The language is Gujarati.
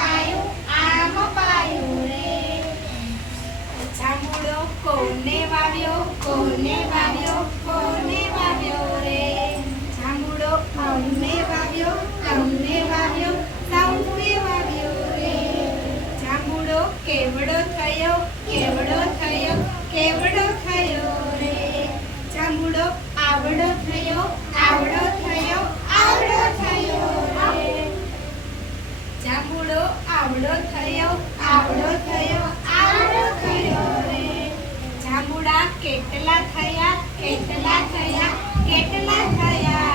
પાયું આમ પાયું રે જાંબુડો કોને વાવ્યો કોને વાવ્યો કોને વાવ્યો રે જાંબુડો અમને વાવ્યો તમને વાવ્યો સૌએ વાવ્યો રે જાંબુડો કેવડો થયો કેવડો થયો કેવડો થયો રે જાંબુડો આવડો થયો આવડો થયો આવડો થયો રે જાંબુડો આવડો થયો આવડો થયો આવડો થયો રે જાંબુડા કેટલા થયા કેટલા થયા કેટલા થયા